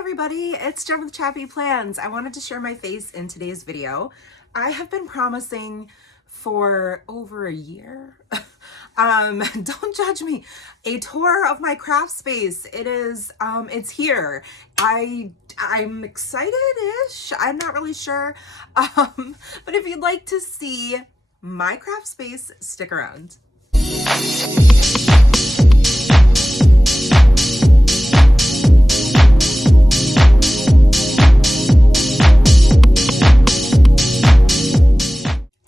everybody, it's Jen with ChappyPlans. I wanted to share my face in today's video. I have been promising for over a year, don't judge me, a tour of my craft space. It's here. I'm excited-ish. I'm not really sure. But if you'd like to see my craft space, stick around.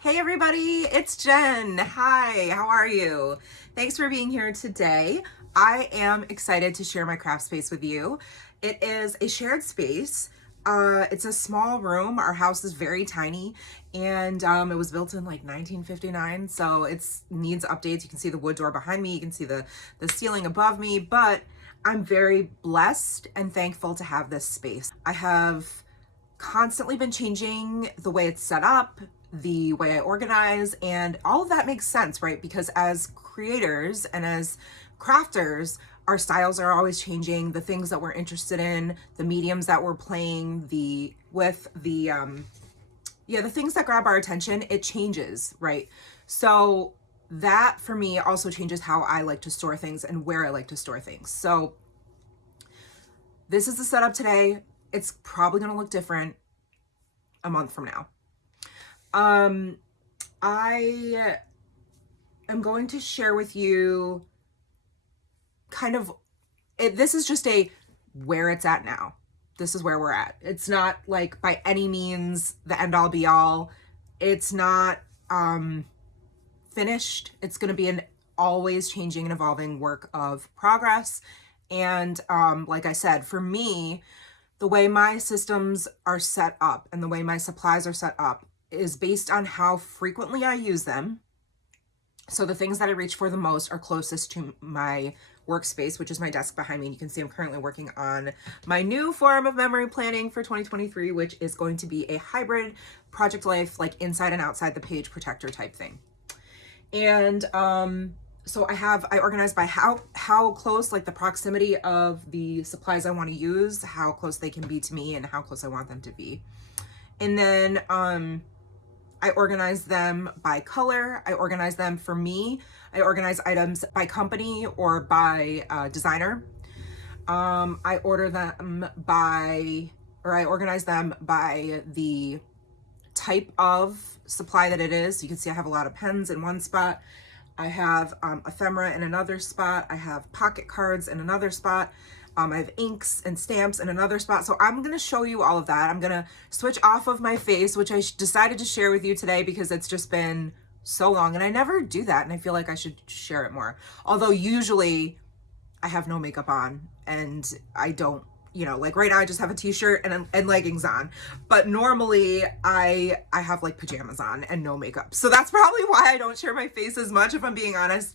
Hey everybody, it's Jen. Hi, how are you? Thanks for being here today. I am excited to share my craft space with you. It is a shared space. It's a small room. Our house is very tiny, and it was built in like 1959, so it needs updates. You can see the wood door behind me. You can see the ceiling above me, but I'm very blessed and thankful to have this space. I have constantly been changing the way it's set up, the way I organize, and all of that makes sense, right? Because as creators and as crafters, our styles are always changing. The things that we're interested in, the mediums that we're playing the things that grab our attention, it changes, right? So that for me also changes how I like to store things and where I like to store things. So this is the setup today. It's probably going to look different a month from now. I am going to share with you this is just where it's at now. This is where we're at. It's not like by any means the end all be all. It's not finished. It's going to be an always changing and evolving work of progress. And like I said, for me, the way my systems are set up and the way my supplies are set up is based on how frequently I use them. So the things that I reach for the most are closest to my workspace, which is my desk behind me. And you can see I'm currently working on my new form of memory planning for 2023, which is going to be a hybrid project life, like inside and outside the page protector type thing. And so I organize by how close, like the proximity of the supplies I want to use, how close they can be to me and how close I want them to be. And then I organize them by color. I organize them for me. I organize items by company or by designer. I organize them by the type of supply that it is. You can see I have a lot of pens in one spot. I have ephemera in another spot. I have pocket cards in another spot. I have inks and stamps in another spot. So I'm going to show you all of that. I'm going to switch off of my face, which I decided to share with you today because it's just been so long and I never do that. And I feel like I should share it more. Although usually I have no makeup on and I don't, like right now I just have a t-shirt and leggings on, but normally I have like pajamas on and no makeup. So that's probably why I don't share my face as much, if I'm being honest.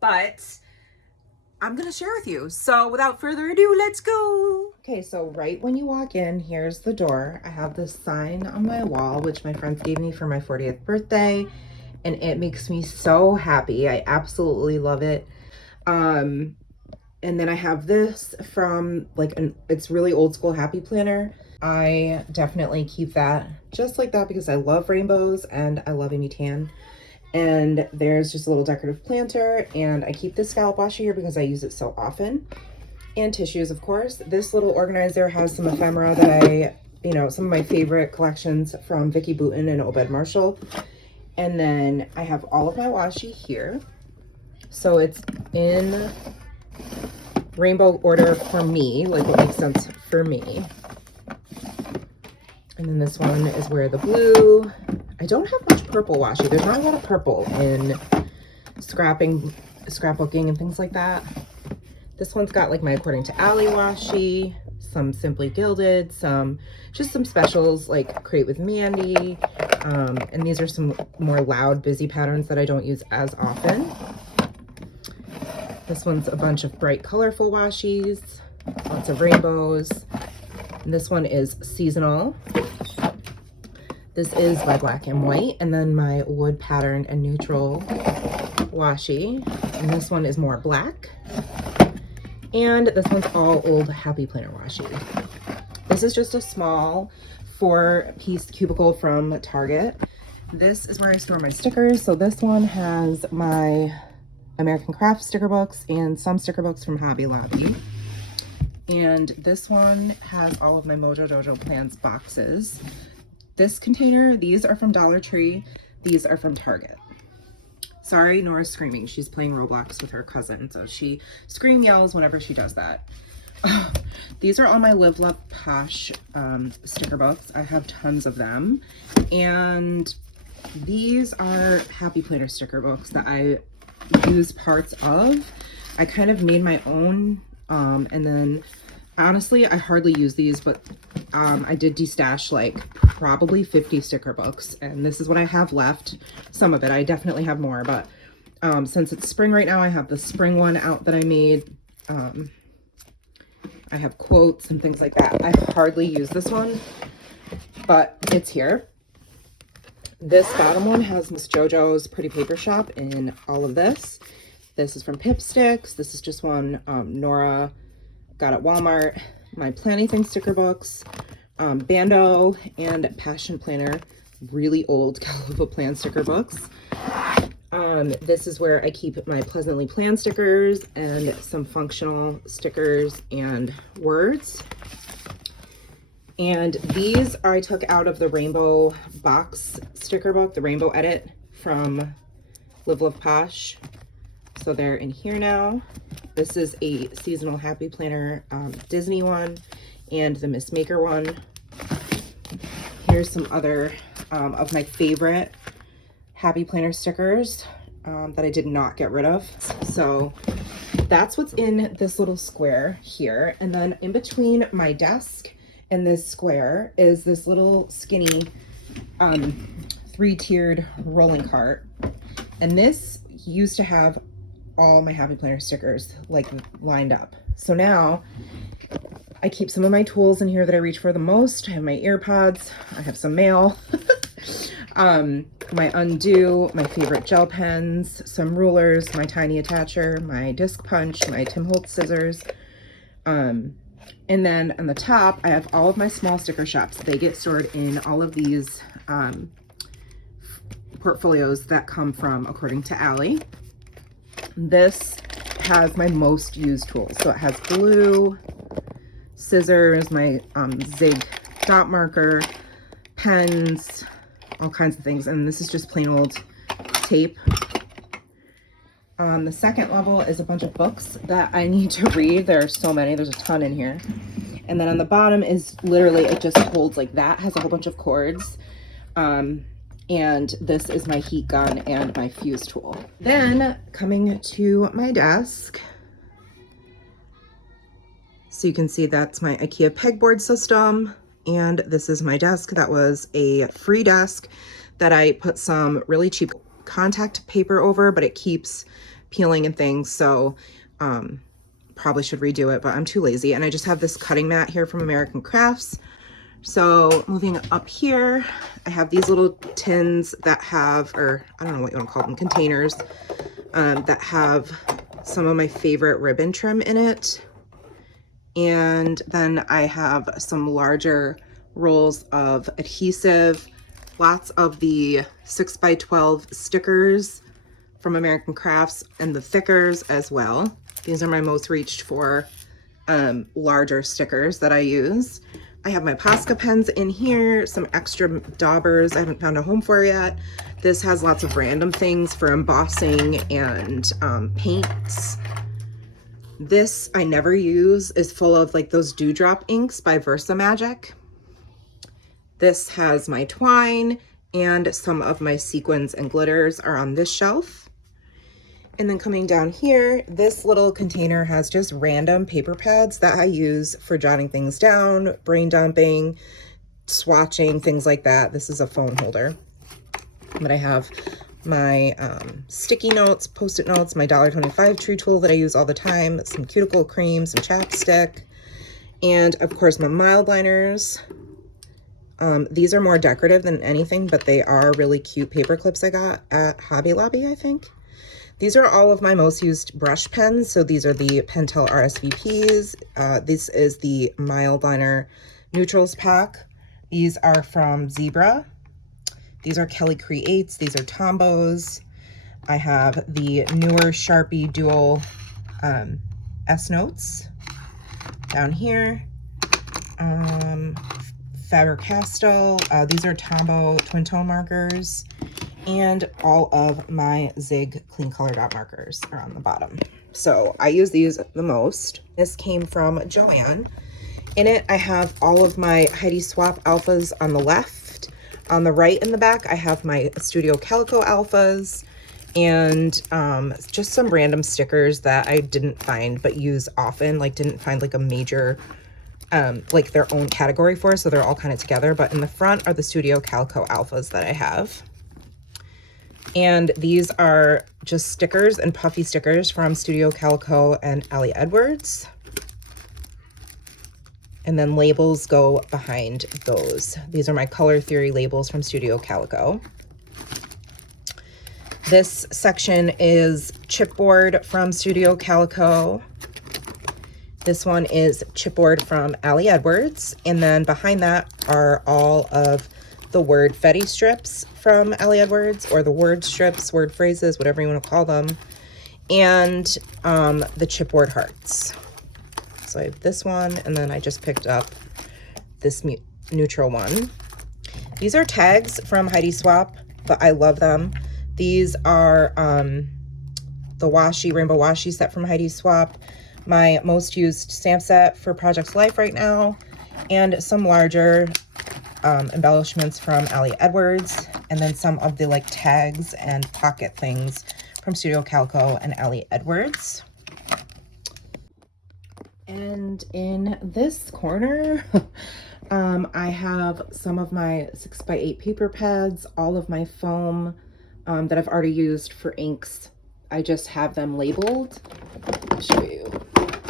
But I'm gonna share with you. So without further ado, let's go. Okay, so right when you walk in, here's the door. I have this sign on my wall, which my friends gave me for my 40th birthday, and it makes me so happy. I absolutely love it. And then I have this from it's really old school Happy Planner. I definitely keep that just like that because I love rainbows and I love Amy Tan. And there's just a little decorative planter, and I keep this scallop washi here because I use it so often. And tissues, of course. This little organizer has some ephemera that some of my favorite collections from Vicki Boutin and Obed Marshall. And then I have all of my washi here. So it's in rainbow order for me, like what makes sense for me. And then this one is where the blue. I don't have much purple washi. There's not a lot of purple in scrapbooking and things like that. This one's got like my According to Ally washi, some Simply Gilded, just some specials like Create with Mandy. And these are some more loud, busy patterns that I don't use as often. This one's a bunch of bright, colorful washis, lots of rainbows. And this one is seasonal. This is by Black and White, and then my wood pattern and neutral washi. And this one is more black. And this one's all old Happy Planner washi. This is just a small 4-piece cubicle from Target. This is where I store my stickers. So this one has my American Craft sticker books and some sticker books from Hobby Lobby. And this one has all of my Mojo Dojo Plans boxes. This container, these are from Dollar Tree. These are from Target. Sorry, Nora's screaming. She's playing Roblox with her cousin, so she yells whenever she does that. These are all my Live Love Posh sticker books. I have tons of them. And these are Happy Planner sticker books that I use parts of. I kind of made my own, and then honestly, I hardly use these, but I did destash like probably 50 sticker books, and this is what I have left. Some of it, I definitely have more, but since it's spring right now, I have the spring one out that I made. I have quotes and things like that. I hardly use this one, but it's here. This bottom one has Miss JoJo's Pretty Paper Shop in all of this. This is from Pipsticks. This is just one Norah got at Walmart. My Planning Things sticker books, Bando, and Passion Planner, really old Calico Plan sticker books. This is where I keep my Pleasantly Planned stickers and some functional stickers and words. And these I took out of the Rainbow Box sticker book, the Rainbow Edit from Live Love Posh. So they're in here now. This is a seasonal Happy Planner Disney one and the Miss Maker one. Here's some other of my favorite Happy Planner stickers that I did not get rid of. So that's what's in this little square here. And then in between my desk and this square is this little skinny 3-tiered rolling cart. And this used to have all my Happy Planner stickers like lined up. So now I keep some of my tools in here that I reach for the most. I have my earpods, I have some mail, my undo, my favorite gel pens, some rulers, my tiny attacher, my disc punch, my Tim Holtz scissors. And then on the top, I have all of my small sticker shops. They get stored in all of these portfolios that come from According to Allie. This has my most used tools. So it has glue, scissors, my Zig dot marker, pens, all kinds of things. And this is just plain old tape. On the second level is a bunch of books that I need to read. There are so many, there's a ton in here. And then on the bottom is literally, it just holds like that, has a whole bunch of cords. And this is my heat gun and my fuse tool. Then coming to my desk, so you can see that's my IKEA pegboard system. And this is my desk. That was a free desk that I put some really cheap contact paper over, but it keeps peeling and things. So probably should redo it, but I'm too lazy. And I just have this cutting mat here from American Crafts. So moving up here, I have these little tins that have, or I don't know what you want to call them, containers that have some of my favorite ribbon trim in it. And then I have some larger rolls of adhesive, lots of the 6x12 stickers from American Crafts and the thickers as well. These are my most reached for larger stickers that I use. I have my Posca pens in here, some extra daubers I haven't found a home for yet. This has lots of random things for embossing and paints. This I never use, is full of like those dewdrop inks by Versa Magic. This has my twine, and some of my sequins and glitters are on this shelf. And then coming down here, this little container has just random paper pads that I use for jotting things down, brain dumping, swatching, things like that. This is a phone holder. But I have my sticky notes, Post-it notes, my $1.25 tree tool that I use all the time, some cuticle cream, some chapstick, and of course my mild liners. These are more decorative than anything, but they are really cute paper clips I got at Hobby Lobby, I think. These are all of my most used brush pens. So these are the Pentel RSVPs. This is the Mild Liner Neutrals pack. These are from Zebra. These are Kelly Creates. These are Tombos. I have the newer Sharpie Dual S Notes down here. Faber-Castell. These are Tombow twin tone markers. And all of my Zig clean color dot markers are on the bottom. So I use these the most. This came from Joann. In it, I have all of my Heidi Swapp alphas on the left. On the right in the back, I have my Studio Calico alphas and just some random stickers that I didn't find but use often, like didn't find like a major, like their own category for, so they're all kind of together. But in the front are the Studio Calico alphas that I have. And these are just stickers and puffy stickers from Studio Calico and Ali Edwards. And then labels go behind those. These are my color theory labels from Studio Calico. This section is chipboard from Studio Calico. This one is chipboard from Ali Edwards. And then behind that are all of the word Fetty strips from Ali Edwards, or the word strips, word phrases, whatever you want to call them, and the chipboard hearts. So I have this one, and then I just picked up this neutral one. These are tags from Heidi Swapp, but I love them. These are the Washi, Rainbow Washi set from Heidi Swapp, my most used stamp set for Project Life right now, and some larger embellishments from Ali Edwards, and then some of the like tags and pocket things from Studio Calico and Ali Edwards. And in this corner, I have some of my 6x8 paper pads, all of my foam that I've already used for inks. I just have them labeled. I'll show you.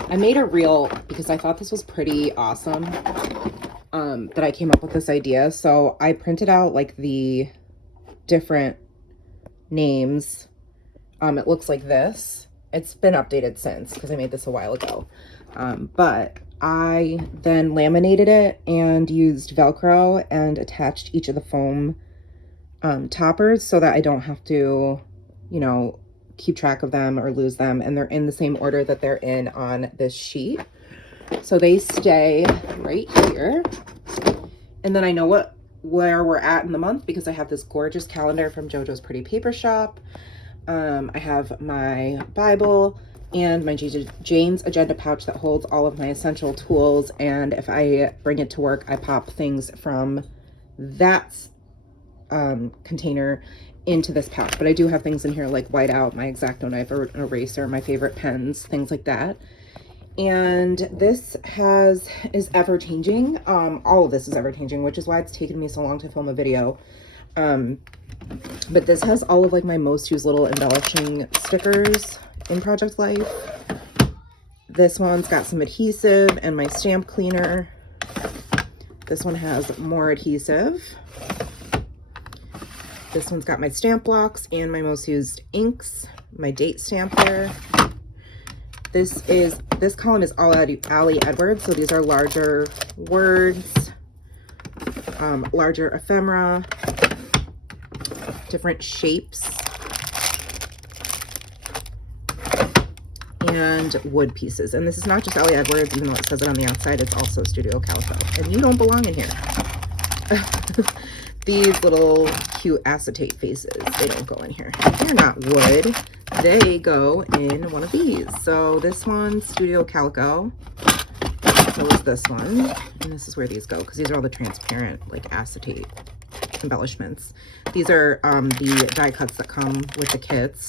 I made a reel because I thought this was pretty awesome. That I came up with this idea. So I printed out like the different names. It looks like this. It's been updated since because I made this a while ago. But I then laminated it and used Velcro and attached each of the foam toppers so that I don't have to, you know, keep track of them or lose them. And they're in the same order that they're in on this sheet. So they stay right here. And then I know where we're at in the month because I have this gorgeous calendar from JoJo's Pretty Paper Shop. I have my Bible and my Jane's agenda pouch that holds all of my essential tools. And if I bring it to work, I pop things from that container into this pouch. But I do have things in here like whiteout, my X-Acto knife, or an eraser, my favorite pens, things like that. And this is ever changing. All of this is ever changing, which is why it's taken me so long to film a video. But this has all of like my most used little embellishing stickers in Project Life. This one's got some adhesive and my stamp cleaner. This one has more adhesive. This one's got my stamp blocks and my most used inks, my date stamper. This column is all Ali Edwards, so these are larger words, larger ephemera, different shapes, and wood pieces. And this is not just Ali Edwards, even though it says it on the outside, it's also Studio Calico. And you don't belong in here. These little cute acetate faces, they don't go in here. They're not wood. They go in one of these. So this one's Studio Calico. So is this one. And this is where these go, because these are all the transparent, like, acetate embellishments. These are the die cuts that come with the kits.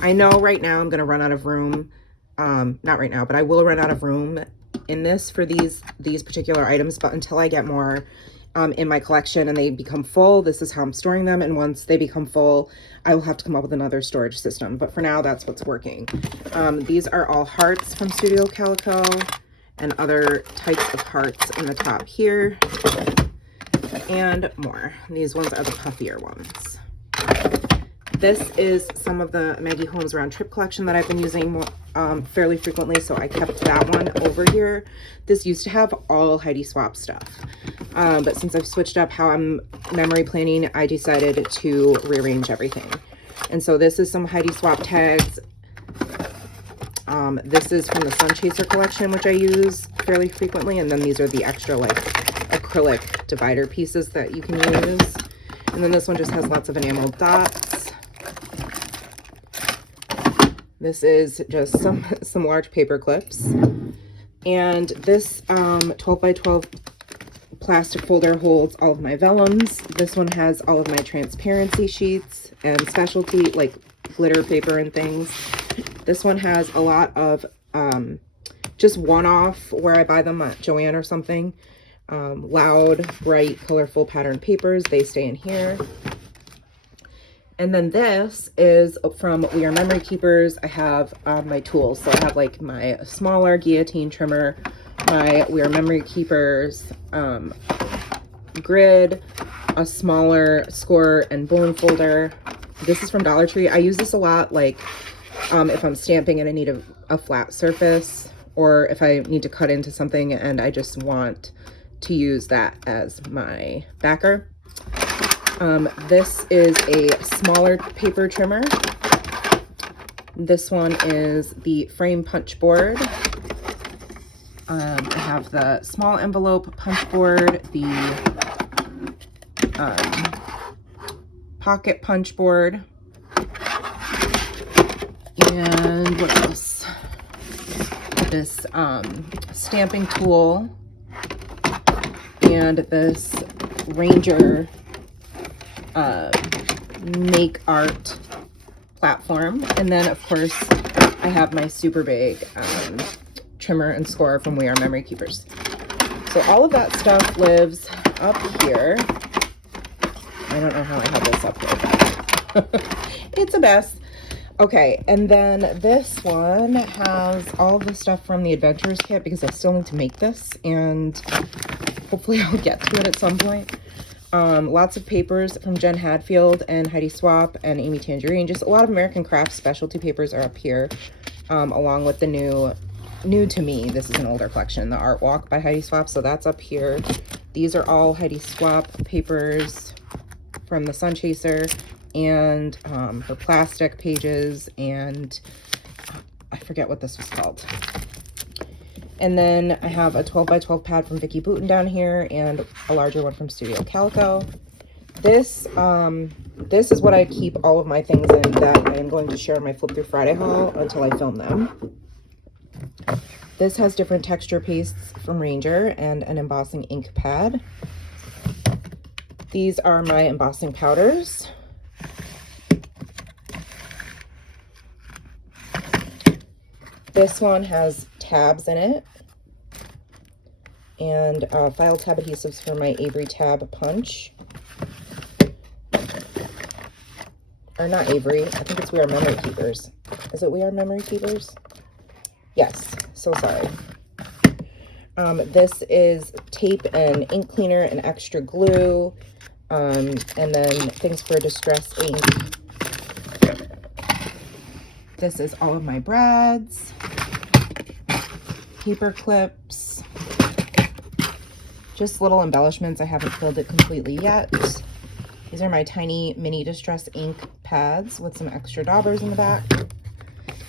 I know right now I'm going to run out of room. Not right now, but I will run out of room in this for these particular items. But until I get more in my collection and they become full, this is how I'm storing them. And once they become full, I will have to come up with another storage system. But for now, that's what's working. These are all hearts from Studio Calico and other types of hearts in the top here and more. These ones are the puffier ones. This is some of the Maggie Holmes Round Trip collection that I've been using more, fairly frequently, so I kept that one over here. This used to have all Heidi Swapp stuff, but since I've switched up how I'm memory planning, I decided to rearrange everything. And so this is some Heidi Swapp tags. This is from the Sun Chaser collection, which I use fairly frequently, and then these are the extra like acrylic divider pieces that you can use. And then this one just has lots of enameled dots. This is just some large paper clips. And this 12 by 12 plastic folder holds all of my vellums. This one has all of my transparency sheets and specialty like glitter paper and things. This one has a lot of just one-off where I buy them at Joann or something. Loud, bright, colorful pattern papers. They stay in here. And then this is from We Are Memory Keepers. I have my tools. So I have like my smaller guillotine trimmer, my We Are Memory Keepers grid, a smaller score and bone folder. This is from Dollar Tree. I use this a lot, like if I'm stamping and I need a flat surface, or if I need to cut into something and I just want to use that as my backer. This is a smaller paper trimmer. This one is the frame punch board. I have the small envelope punch board, the pocket punch board, and what else? This stamping tool, and this Ranger make art platform. And then of course I have my super big trimmer and score from We Are Memory Keepers. So all of that stuff lives up here. I don't know how I have this up here. It's a mess. Okay, and then this one has all the stuff from the Adventures kit because I still need to make this, and hopefully I'll get to it at some point. Lots of papers from Jen Hadfield and Heidi Swapp and Amy Tangerine. Just a lot of American Craft specialty papers are up here, along with the new to me, this is an older collection, the Art Walk by Heidi Swapp, so that's up here. These are all Heidi Swapp papers from the Sun Chaser, and her plastic pages, and I forget what this was called. And then I have a 12 by 12 pad from Vicki Boutin down here, and a larger one from Studio Calico. This is what I keep all of my things in that I am going to share in my Flip Through Friday haul until I film them. This has different texture pastes from Ranger and an embossing ink pad. These are my embossing powders. This one has tabs in it, and file tab adhesives for my Avery tab punch. Or not Avery, I think it's We Are Memory Keepers. Is it We Are Memory Keepers? Yes, so sorry. This is tape and ink cleaner and extra glue, and then things for distress ink. This is all of my brads, paper clips, just little embellishments. I haven't filled it completely yet. These are my tiny mini distress ink pads with some extra daubers in the back.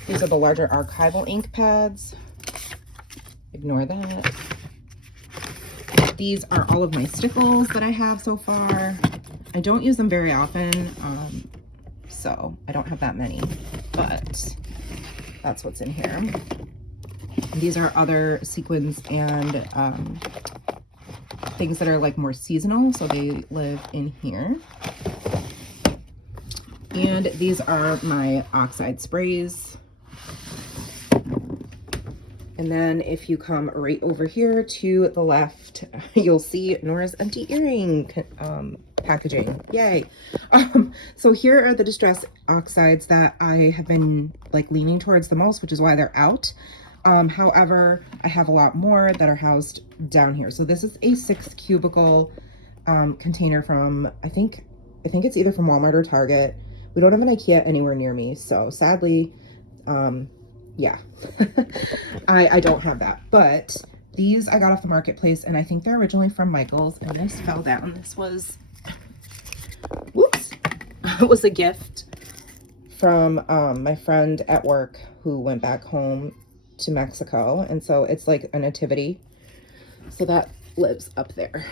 These are the larger archival ink pads. Ignore that. These are all of my stickles that I have so far. I don't use them very often, so I don't have that many, but that's what's in here. These are other sequins and things that are like more seasonal, so they live in here. And these are my oxide sprays. And then if you come right over here to the left, you'll see Nora's empty earring packaging. Yay. So here are the distress oxides that I have been like leaning towards the most, which is why they're out. However, I have a lot more that are housed down here. So this is a 6 cubicle container from, I think it's either from Walmart or Target, We don't have an IKEA anywhere near me, so sadly, yeah, I don't have that. But these I got off the marketplace, and I think they're originally from Michael's, and this fell down. This was, whoops, it was a gift from my friend at work who went back home to Mexico, and so it's like a nativity, so that lives up there.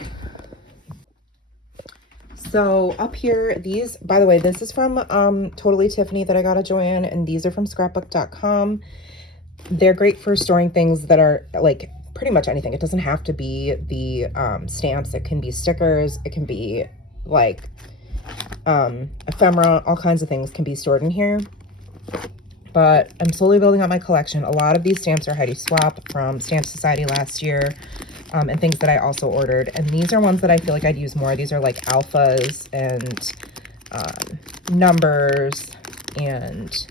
So up here, these, by the way, this is from Totally Tiffany that I got at Joann, and these are from scrapbook.com. They're great for storing things that are like pretty much anything. It doesn't have to be the stamps. It can be stickers. It can be like ephemera. All kinds of things can be stored in here. But I'm slowly building up my collection. A lot of these stamps are Heidi Swap from Stamp Society last year. And things that I also ordered. And these are ones that I feel like I'd use more. These are like alphas and numbers and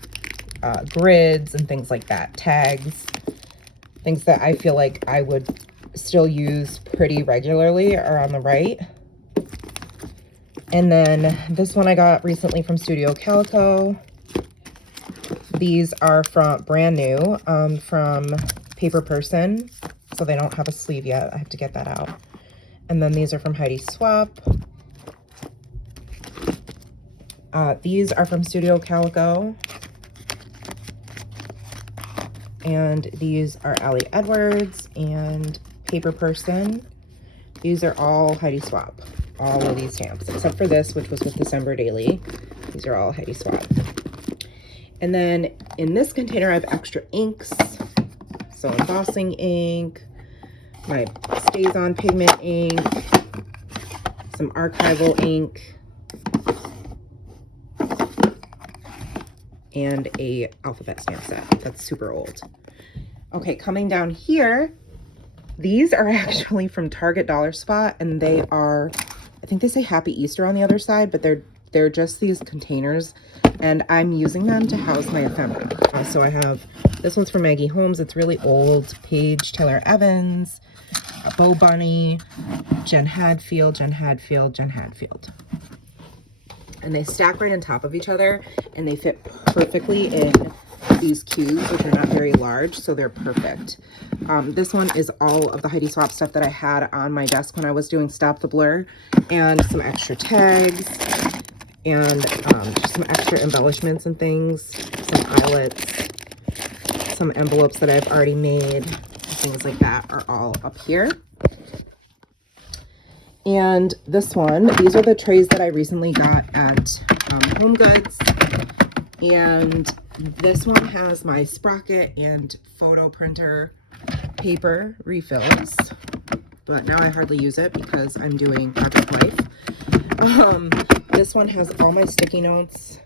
grids and things like that. Tags. Things that I feel like I would still use pretty regularly are on the right. And then this one I got recently from Studio Calico. These are from brand new from Paper Person. So they don't have a sleeve yet. I have to get that out. And then these are from Heidi Swap. These are from Studio Calico. And these are Allie Edwards and Paper Person. These are all Heidi Swap. All of these stamps, except for this, which was with December Daily. These are all Heidi Swap. And then in this container, I have extra inks. So embossing ink, my Stays On pigment ink, some archival ink, and a alphabet stamp set that's super old. Okay, coming down here, these are actually from Target Dollar Spot, and they are, I think they say Happy Easter on the other side, but they're just these containers, and I'm using them to house my ephemera. So I have, this one's from Maggie Holmes. It's really old. Paige Taylor Evans, a Bo Bunny, Jen Hadfield. And they stack right on top of each other, and they fit perfectly in these cubes, which are not very large, so they're perfect. This one is all of the Heidi Swap stuff that I had on my desk when I was doing Stop the Blur, and some extra tags, and just some extra embellishments and things, some eyelets, some envelopes that I've already made, things like that are all up here. And this one, these are the trays that I recently got at Home Goods. And this one has my sprocket and photo printer paper refills. But now I hardly use it because I'm doing Project Life. This one has all my sticky notes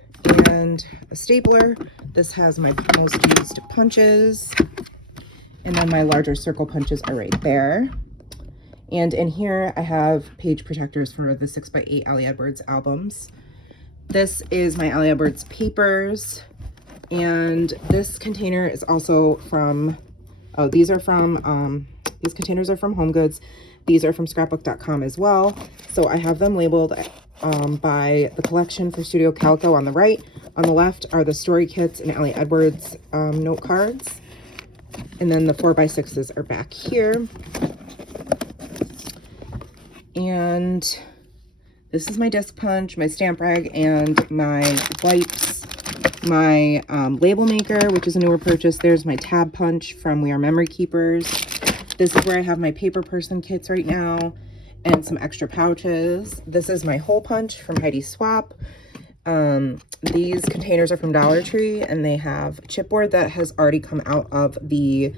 and a stapler. This has my most used punches. And then my larger circle punches are right there. And in here, I have page protectors for the 6x8 Allie Edwards albums. This is my Allie Edwards papers. And this container is also from, oh, these containers are from Home Goods. These are from scrapbook.com as well. So I have them labeled by the collection for Studio Calico on the right. On the left are the story kits and Allie Edwards note cards. And then the 4x6s are back here. And this is my disc punch, my stamp rag, and my wipes, my label maker, which is a newer purchase. There's my tab punch from We Are Memory Keepers. This is where I have my Paper Person kits right now, and some extra pouches. This is my hole punch from Heidi Swap. These containers are from Dollar Tree, and they have chipboard that has already come out of the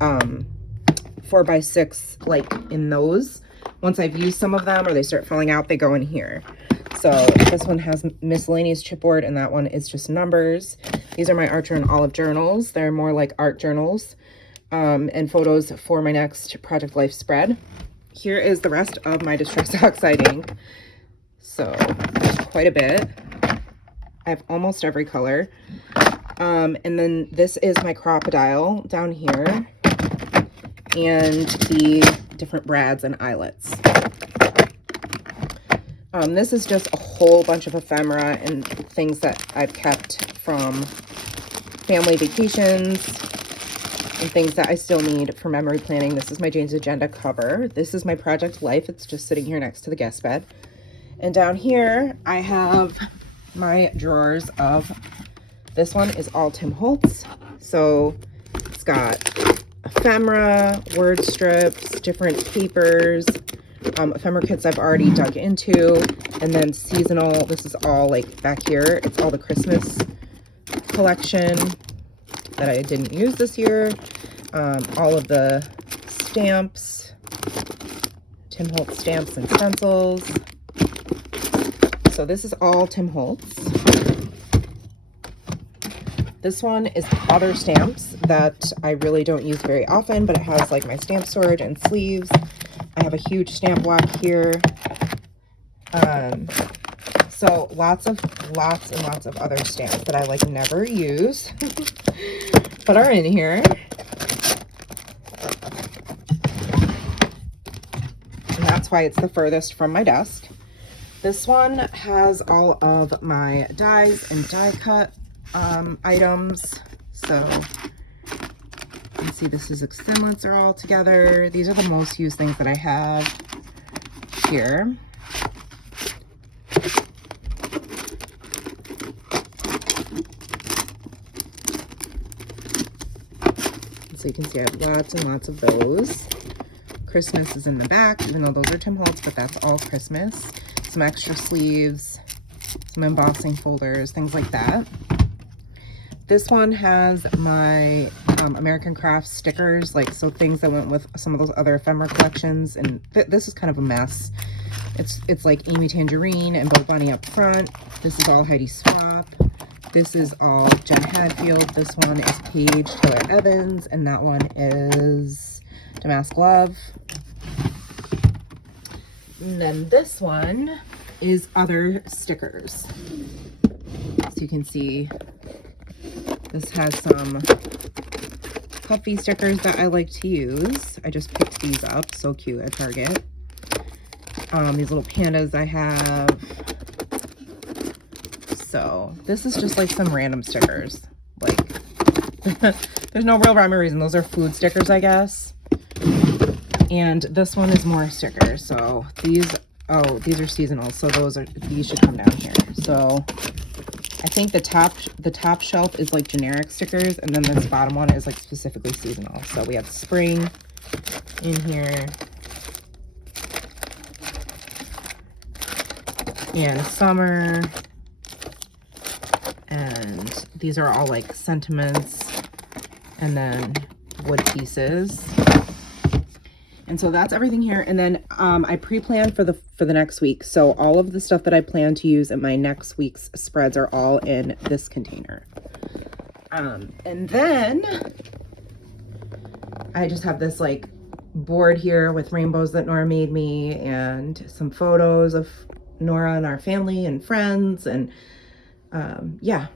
4x6, like in those. Once I've used some of them or they start falling out, they go in here. So this one has miscellaneous chipboard, and that one is just numbers. These are my Archer and Olive journals. They're more like art journals and photos for my next Project Life spread. Here is the rest of my Distress Oxide ink. So quite a bit. I have almost every color. And then this is my Crocodile down here, and the different brads and eyelets. This is just a whole bunch of ephemera and things that I've kept from family vacations and things that I still need for memory planning. This is my Jane's Agenda cover. This is my Project Life. It's just sitting here next to the guest bed. And down here, I have my drawers of, this one is all Tim Holtz. So it's got ephemera, word strips, different papers, ephemera kits I've already dug into, and then seasonal. This is all like back here. It's all the Christmas collection that I didn't use this year. All of the stamps, Tim Holtz stamps and stencils. So this is all Tim Holtz. This one is other stamps that I really don't use very often, but it has like my stamp storage and sleeves. I have a huge stamp block here. So lots and lots of other stamps that I like never use, but are in here. And that's why it's the furthest from my desk. This one has all of my dies and die cut items. So you can see the Sizzix Thinlits are all together. These are the most used things that I have here. So you can see I have lots and lots of those. Christmas is in the back, even though those are Tim Holtz, but that's all Christmas. Some extra sleeves, some embossing folders, things like that. This one has my American Crafts stickers, like, so things that went with some of those other ephemera collections. And this is kind of a mess. It's like Amy Tangerine and Bo Bunny up front. This is all Heidi Swap. This is all Jen Hadfield. This one is Paige Taylor Evans, and that one is Damask Love. And then this one is other stickers. So you can see this has some puffy stickers that I like to use. I just picked these up. So cute at Target. These little pandas I have. So this is just like some random stickers. Like, there's no real rhyme or reason. Those are food stickers, I guess. And this one is more stickers. So these are seasonal. So these should come down here. So I think the top shelf is like generic stickers, and then this bottom one is like specifically seasonal. So we have spring in here, and summer, and these are all like sentiments, and then wood pieces. And so that's everything here. And then I pre-planned for the next week. So all of the stuff that I plan to use in my next week's spreads are all in this container. And then I just have this like board here with rainbows that Norah made me, and some photos of Norah and our family and friends. And yeah.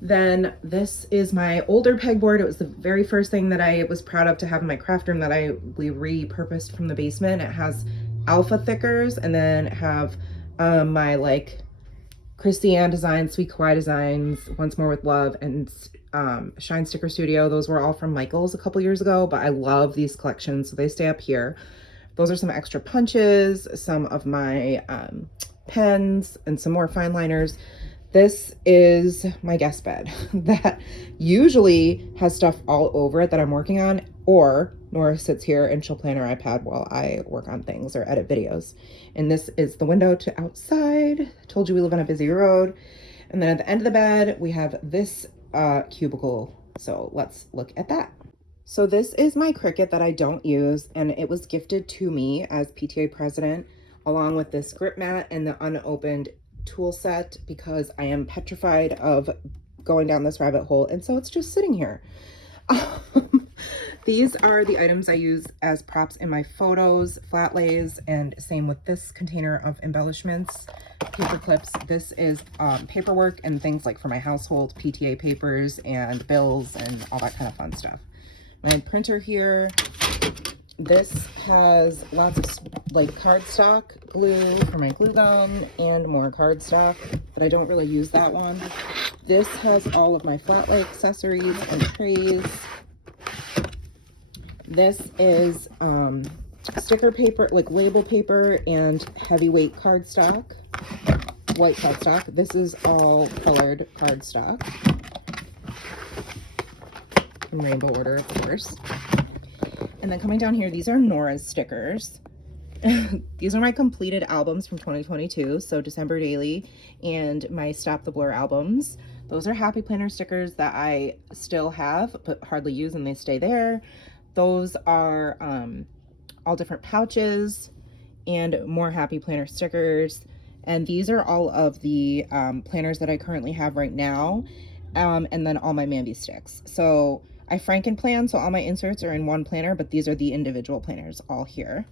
Then this is my older pegboard. It was the very first thing that I was proud of to have in my craft room that we repurposed from the basement. It has alpha thickers, and then have my like Christy Ann Designs, Sweet Kawaii Designs, Once More with Love, and Shine Sticker Studio. Those were all from Michael's a couple years ago, but I love these collections, so they stay up here. Those are some extra punches, some of my pens, and some more fine liners. This is my guest bed that usually has stuff all over it that I'm working on, or Norah sits here and she'll play on her iPad while I work on things or edit videos. And this is the window to outside. I told you we live on a busy road. And then at the end of the bed, we have this cubicle. So let's look at that. So this is my Cricut that I don't use, and it was gifted to me as PTA president, along with this grip mat and the unopened tool set, because I am petrified of going down this rabbit hole, and so it's just sitting here. These are the items I use as props in my photos, flat lays, and same with this container of embellishments, paper clips. This is paperwork and things like for my household, PTA papers and bills and all that kind of fun stuff. My printer here. This has lots of like cardstock glue for my glue gun and more cardstock, but I don't really use that one. This has all of my flat lay accessories and trays. This is sticker paper, like label paper and heavyweight cardstock, white cardstock. This is all colored cardstock in rainbow order, of course. And then coming down here, these are Norah's stickers. These are my completed albums from 2022, so December Daily and my Stop the Blur albums. Those are Happy Planner stickers that I still have, but hardly use, and they stay there. Those are all different pouches and more Happy Planner stickers. And these are all of the planners that I currently have right now, and then all my Mambi sticks. So I Franken-plan, so all my inserts are in one planner, but these are the individual planners all here.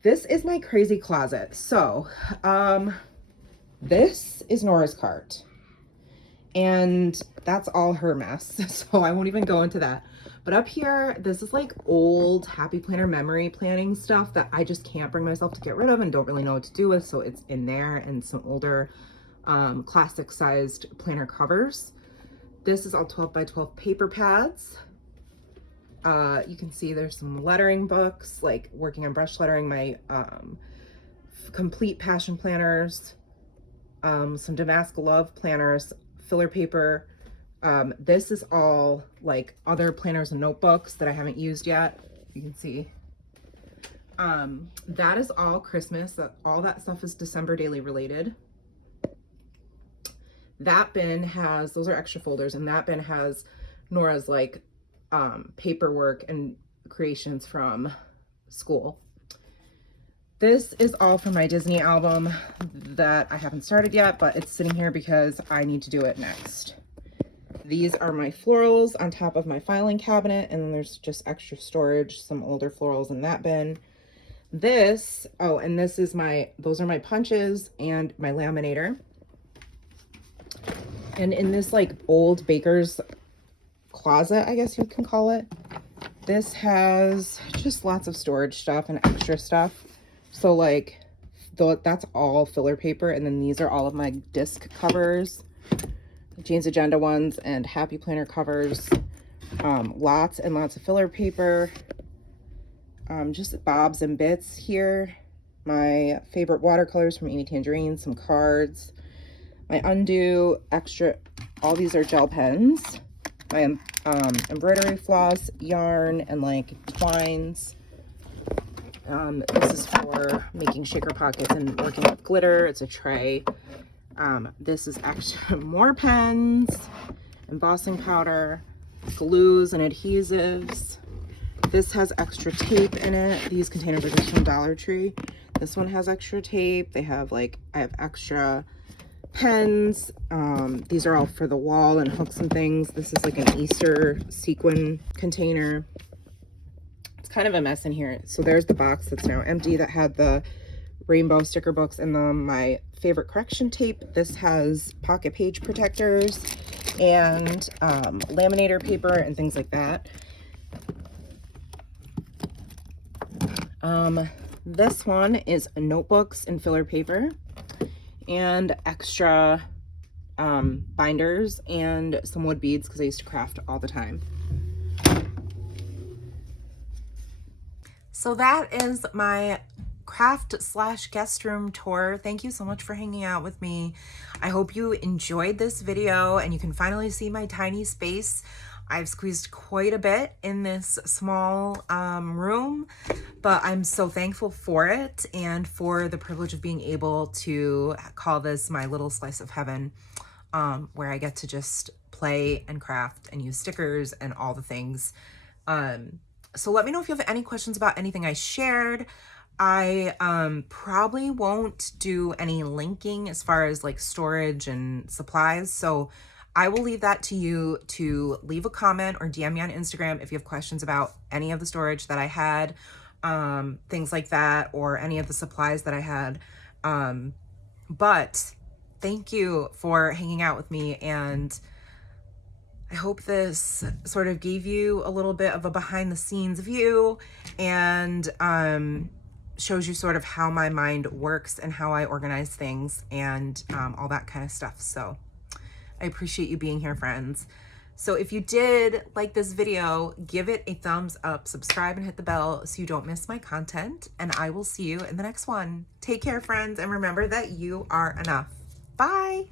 This is my crazy closet. So this is Nora's cart, and that's all her mess, so I won't even go into that. But up here, this is like old Happy Planner memory planning stuff that I just can't bring myself to get rid of and don't really know what to do with, so it's in there, and some older classic sized planner covers. This is all 12 by 12 paper pads. You can see there's some lettering books, like working on brush lettering, my complete passion planners, some Damask Love planners, filler paper. This is all like other planners and notebooks that I haven't used yet. You can see. That is all Christmas. All that stuff is December Daily related. That bin has, those are extra folders, and that bin has Nora's like paperwork and creations from school. This is all from my Disney album that I haven't started yet, but it's sitting here because I need to do it next. These are my florals on top of my filing cabinet, and then there's just extra storage, some older florals in that bin. This, oh, and this is those are my punches and my laminator. And in this like old baker's closet, I guess you can call it, this has just lots of storage stuff and extra stuff. So like that's all filler paper, and then these are all of my disc covers, Jane's Agenda ones and Happy Planner covers. Lots and lots of filler paper, just bobs and bits here. My favorite watercolors from Amy Tangerine, some cards, my undo, extra, all these are gel pens, my embroidery floss, yarn, and like twines. This is for making shaker pockets and working with glitter. It's a tray. This is actually more pens, embossing powder, glues and adhesives. This has extra tape in it. These containers are just from Dollar Tree. This one has extra tape. They have like, I have extra pens. These are all for the wall and hooks and things. This is like an Easter sequin container. It's kind of a mess in here. So there's the box that's now empty that had the rainbow sticker books and then my favorite correction tape. This has pocket page protectors and laminator paper and things like that. This one is notebooks and filler paper and extra binders and some wood beads because I used to craft all the time. So that is my craft / guest room tour. Thank you so much for hanging out with me. I hope you enjoyed this video and you can finally see my tiny space. I've squeezed quite a bit in this small room, but I'm so thankful for it and for the privilege of being able to call this my little slice of heaven, where I get to just play and craft and use stickers and all the things. So let me know if you have any questions about anything I shared. I probably won't do any linking as far as like storage and supplies, so I will leave that to you to leave a comment or DM me on Instagram if you have questions about any of the storage that I had, things like that, or any of the supplies that I had. But thank you for hanging out with me, and I hope this sort of gave you a little bit of a behind the scenes view and shows you sort of how my mind works and how I organize things and all that kind of stuff. So I appreciate you being here, friends. So if you did like this video, give it a thumbs up, subscribe and hit the bell so you don't miss my content, and I will see you in the next one. Take care, friends, and remember that you are enough. Bye.